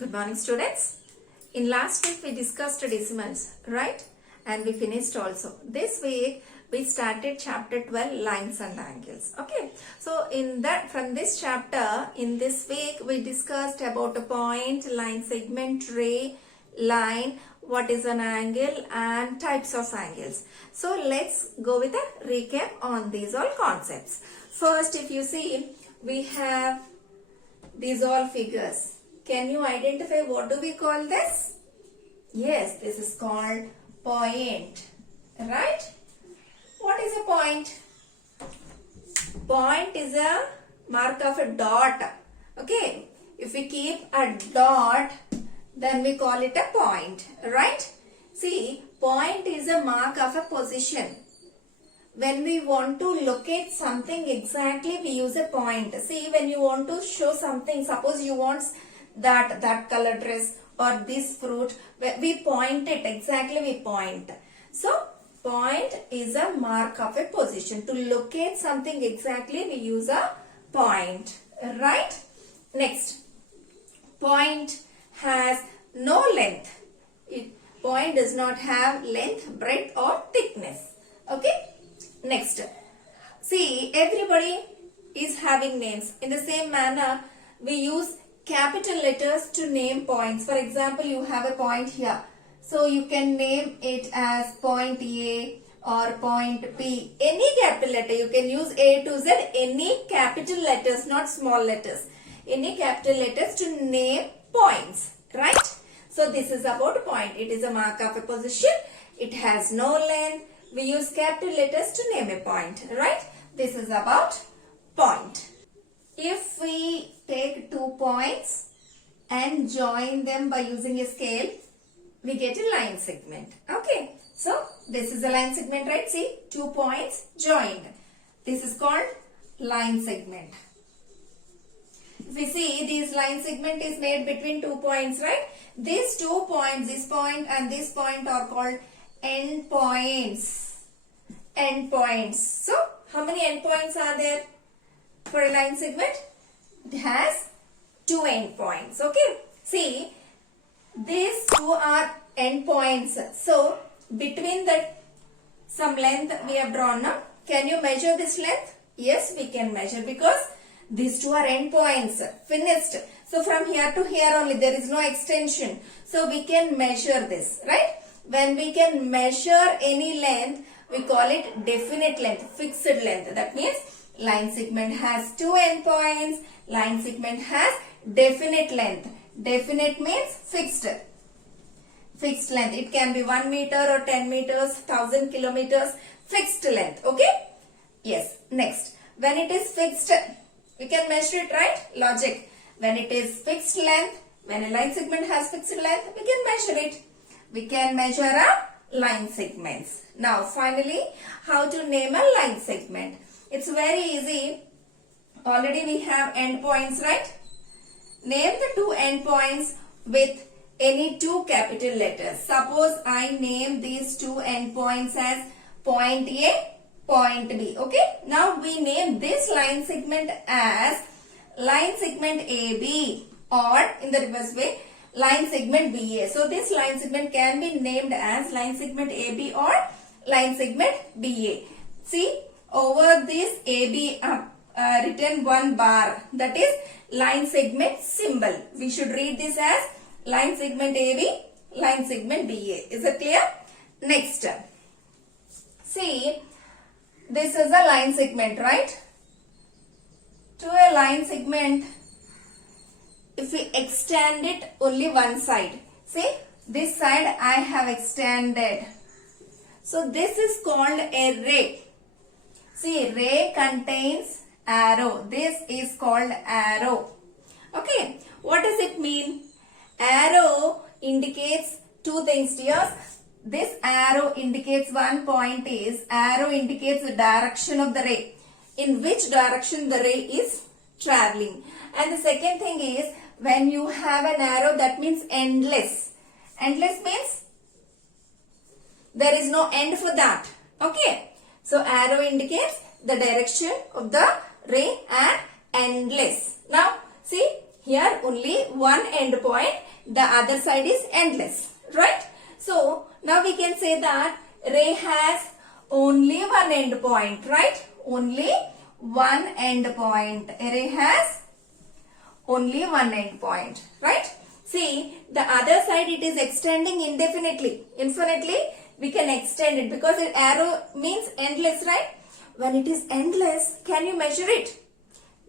Good morning, students. In last week we discussed decimals, right? And we finished also. This week we started chapter 12, lines and angles. Okay. So from this chapter, in this week we discussed about a point, line, segment, ray, line, what is an angle and types of angles. So let's go with a recap on these all concepts. First, if you see, we have these all figures. Can you identify what do we call this? Yes, this is called point, right? What is a point? Point is a mark of a dot. Okay, if we keep a dot, then we call it a point, right? See, point is a mark of a position. When we want to locate something exactly, we use a point. See, when you want to show something, suppose you want that color dress or this fruit, we point it, exactly we point. So, point is a mark of a position. To locate something exactly, we use a point, right? Next, point has no length. Point does not have length, breadth or thickness. Okay? Next, see, everybody is having names. In the same manner, we use capital letters to name points. For example, you have a point here. So, you can name it as point A or point B. Any capital letter, you can use A to Z, any capital letters, not small letters. Any capital letters to name points, right? So, this is about a point. It is a mark of a position. It has no length. We use capital letters to name a point, right? This is about point. If we take 2 points and join them by using a scale, we get a line segment. Okay. So, this is a line segment, right? See, 2 points joined. This is called line segment. If we see, this line segment is made between 2 points, right? These 2 points, this point and this point are called end points. End points. So, how many end points are there for a line segment? It has 2 end points. Okay. See, these 2 are end points. So, between that some length we have drawn now. Can you measure this length? Yes, we can measure because these 2 are end points. Finished. So, from here to here only, there is no extension. So, we can measure this, right? When we can measure any length, we call it definite length, fixed length. That means line segment has 2 end points. Line segment has definite length. Definite means fixed. Fixed length. It can be 1 meter or 10 meters, 1000 kilometers. Fixed length. Okay? Yes. Next. When it is fixed, we can measure it, right? Logic. When it is fixed length, when a line segment has fixed length, we can measure it. We can measure a line segments. Now, finally, how to name a line segment? It's very easy. Already we have end points, right? Name the 2 end points with any 2 capital letters. Suppose I name these 2 end points as point A, point B. Okay? Now, we name this line segment as line segment AB, or in the reverse way, line segment BA. So, this line segment can be named as line segment AB or line segment BA. See, over this AB written 1 bar, that is line segment symbol. We should read this as line segment AB, line segment BA. Is it clear? Next, see, this is a line segment, right? To a line segment, if we extend it only one side, see, this side I have extended. So, this is called a ray. See, ray contains arrow. This is called arrow. Okay, what does it mean? Arrow indicates 2 things, dears. This arrow indicates one point is, arrow indicates the direction of the ray. In which direction the ray is traveling. And the second thing is, when you have an arrow, that means endless. Endless means there is no end for that. Okay. So, arrow indicates the direction of the ray and endless. Now, see, Here only one end point, the other side is endless, right? So now we can say that ray has only one end point, right? Only one end point. A ray has only one end point, right? See, the other side it is extending indefinitely. Infinitely we can extend it because the arrow means endless, right? When it is endless, can you measure it?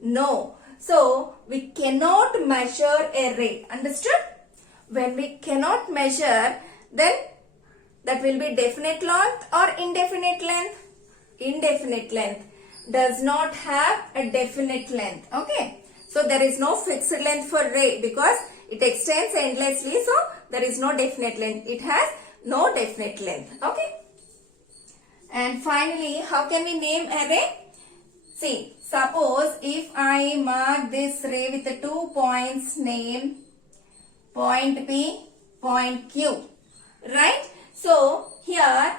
No. So we cannot measure a ray. Understood? When we cannot measure, then that will be definite length or indefinite length? Indefinite length does not have a definite length. Okay. So there is no fixed length for ray because it extends endlessly. So there is no definite length. It has no definite length. Okay. And finally, how can we name a ray? See, suppose if I mark this ray with the 2 points, name point P, point Q, right? So here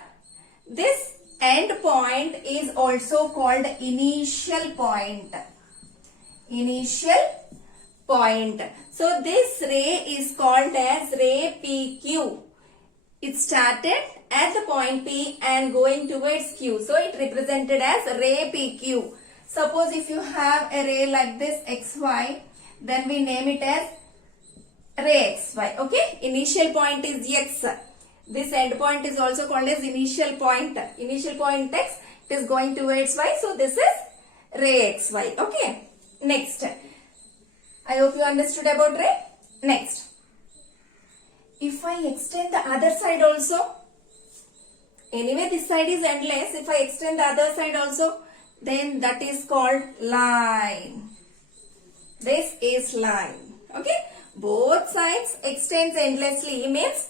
this end point is also called initial point. Initial point. So this ray is called as ray PQ. It started at the point P and going towards Q. So it represented as ray PQ. Suppose if you have a ray like this XY, then we name it as ray XY. Okay. Initial point is X. This end point is also called as initial point. Initial point X, it is going towards Y. So this is ray XY. Okay. Next. I hope you understood about ray. Next. If I extend the other side also, anyway this side is endless. If I extend the other side also, then that is called line. This is line. Okay. Both sides extends endlessly means,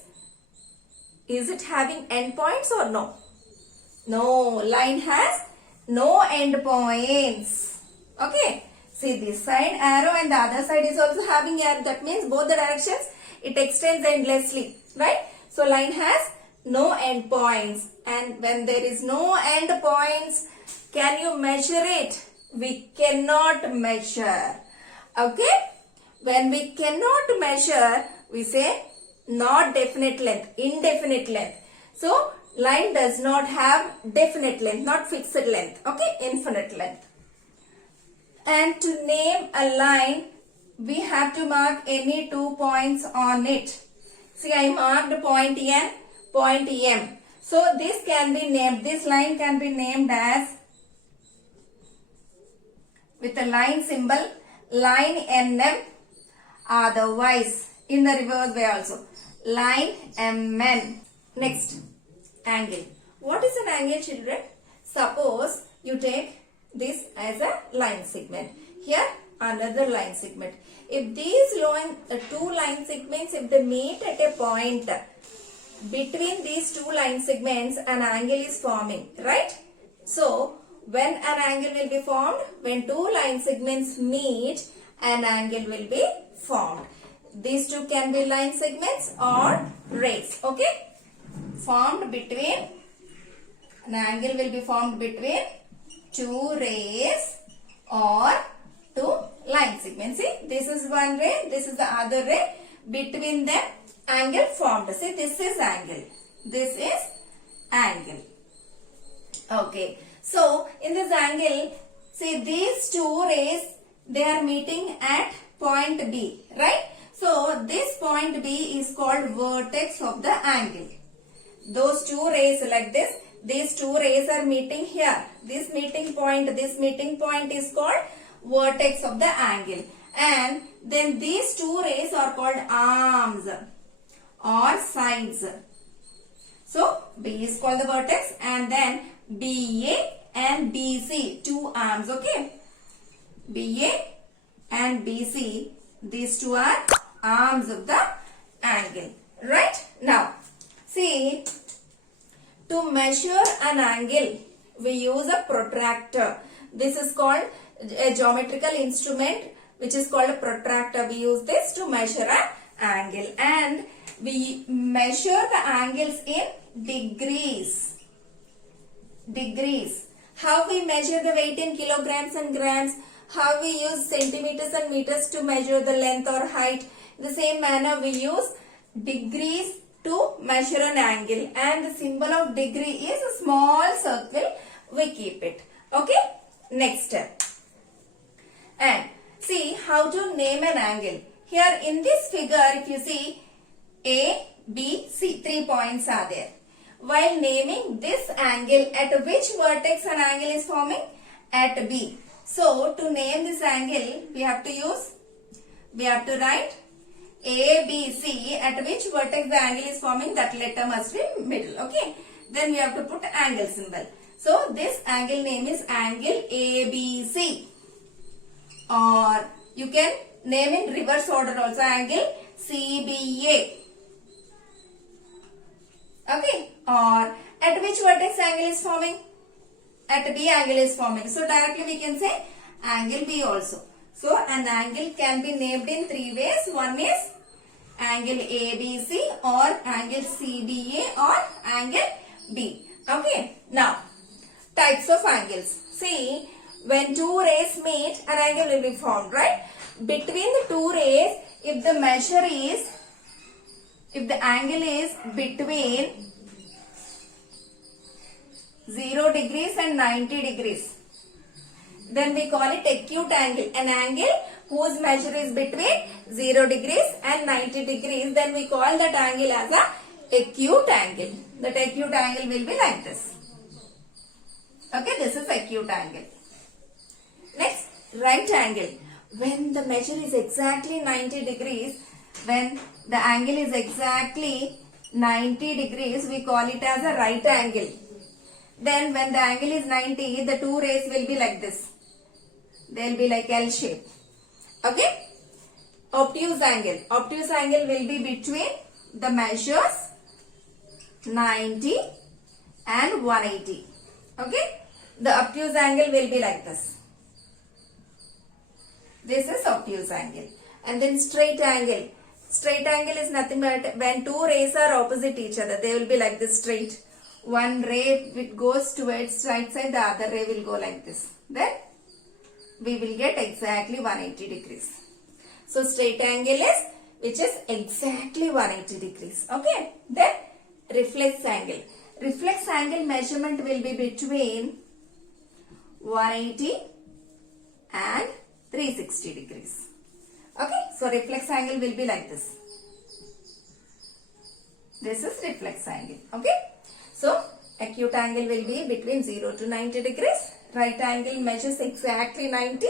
is it having endpoints or no? No. Line has no endpoints. Okay. See, this side arrow and the other side is also having arrow. That means both the directions it extends endlessly, right? So line has no endpoints, and when there is no endpoints, can you measure it? We cannot measure. Okay? When we cannot measure, we say not definite length, indefinite length. So line does not have definite length, not fixed length. Okay? Infinite length. And to name a line, we have to mark any 2 points on it. See, I marked point N, point M. So this can be named, this line can be named as, with a line symbol, line NM, otherwise in the reverse way also, line MN. Next, angle. What is an angle, children? Suppose you take this as a line segment. Here another line segment. If these two line segments, if they meet at a point, between these two line segments an angle is forming, right? So when an angle will be formed? When two line segments meet, an angle will be formed. These two can be line segments or rays. Okay? Formed between, an angle will be formed between two rays or two line segments. See, this is one ray, this is the other ray. Between them, angle formed. See, this is angle. This is angle. Okay. So, in this angle, see these two rays, they are meeting at point B, right? So, this point B is called vertex of the angle. Those two rays like this, these two rays are meeting here. This meeting point is called vertex of the angle. And then these two rays are called arms or sides. So, B is called the vertex, and then BA and BC, two arms, okay? BA and BC, these two are arms of the angle, right? Now, see, to measure an angle, we use a protractor. This is called a geometrical instrument which is called a protractor. We use this to measure an angle, and we measure the angles in degrees. Degrees. How we measure the weight in kilograms and grams? how we use centimeters and meters to measure the length or height. In the same manner, we use degrees to measure an angle, and the symbol of degree is a small circle. We keep it. Okay. Next step. And see how to name an angle. Here in this figure, if you see A, B, C, 3 points are there. While naming this angle, at which vertex an angle is forming? At B. So to name this angle, we have to write A, B, C, at which vertex the angle is forming, that letter must be middle. Okay. Then we have to put angle symbol. So this angle name is angle ABC. Or you can name in reverse order also, angle CBA. Okay. Or at which vertex angle is forming? At B angle is forming. So directly we can say angle B also. So an angle can be named in 3 ways. One is angle ABC, or angle CBA, or angle B. Okay. Now types of angles. See, when two rays meet, an angle will be formed, right? Between the two rays, if the angle is between 0 degrees and 90 degrees, then we call it acute angle. An angle whose measure is between 0 degrees and 90 degrees, then we call that angle as a acute angle. That acute angle will be like this. Okay, this is acute angle. Next, right angle. When the measure is exactly 90 degrees, when the angle is exactly 90 degrees, we call it as a right angle. Then when the angle is 90, the two rays will be like this. They will be like L shape. Okay. Obtuse angle. Obtuse angle will be between the measures 90 and 180. Okay. The obtuse angle will be like this. This is obtuse angle. And then straight angle. Straight angle is nothing but when two rays are opposite each other, they will be like this straight. One ray which goes towards right side, the other ray will go like this. Then we will get exactly 180 degrees. So straight angle is which is exactly 180 degrees. Okay. Then reflex angle. Reflex angle measurement will be between 180 and 360 degrees. Okay. So reflex angle will be like this. This is reflex angle. Okay. So acute angle will be between 0 to 90 degrees. Right angle measures exactly 90.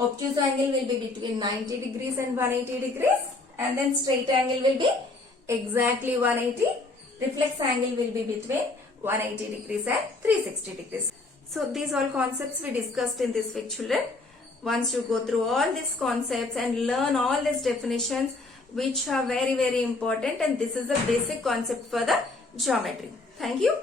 Obtuse angle will be between 90 degrees and 180 degrees. And then straight angle will be exactly 180. Reflex angle will be between 180 degrees and 360 degrees. So these all concepts we discussed in this week, children. Once you go through all these concepts and learn all these definitions, which are very, very important, and this is a basic concept for the geometry. Thank you.